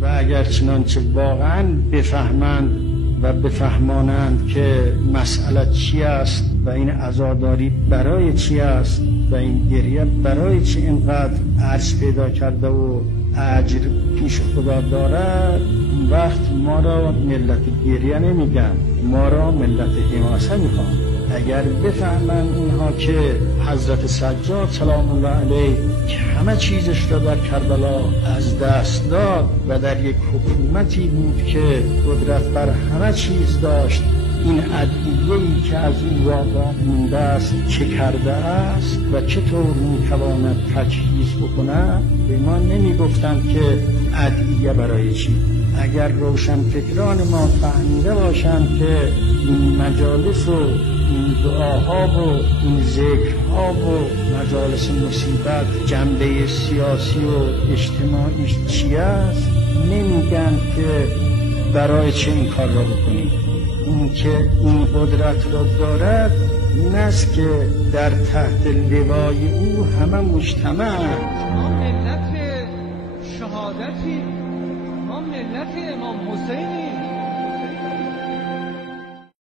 و اگر چنانچه واقعا بفهمند و بفهمانند که مسئله چی است و این عزاداری برای چی است و این گریه برای چی اینقدر ارج پیدا کرده و اجر پیش خدا دارد، وقت ما را ملت گریه نمیگن، ما را ملت حماسه میخوان. اگر بفهمند اینها که حضرت سجاد سلام الله علیه که همه چیزش را در کربلا از دست داد و در یک حکومتی بود که قدرت بر همه چیز داشت، این ادعیه‌ای که از این واقع مونده است چه کرده است و چطور میتواند تجهیز بکند، به ما نمیگفتند که ادعیه برای چی. اگر روشنفکران ما فهمیده باشند که این مجالس و این دعاها و این ذکرها و مجالس مصیبت جنبه سیاسی و اجتماعی چی است، نمیگن که برای چه این کار را بکنید. این که این قدرت را دارد این است که در تحت لوای او همه مجتمع. ما ملت شهادتی، ما ملت امام حسینی.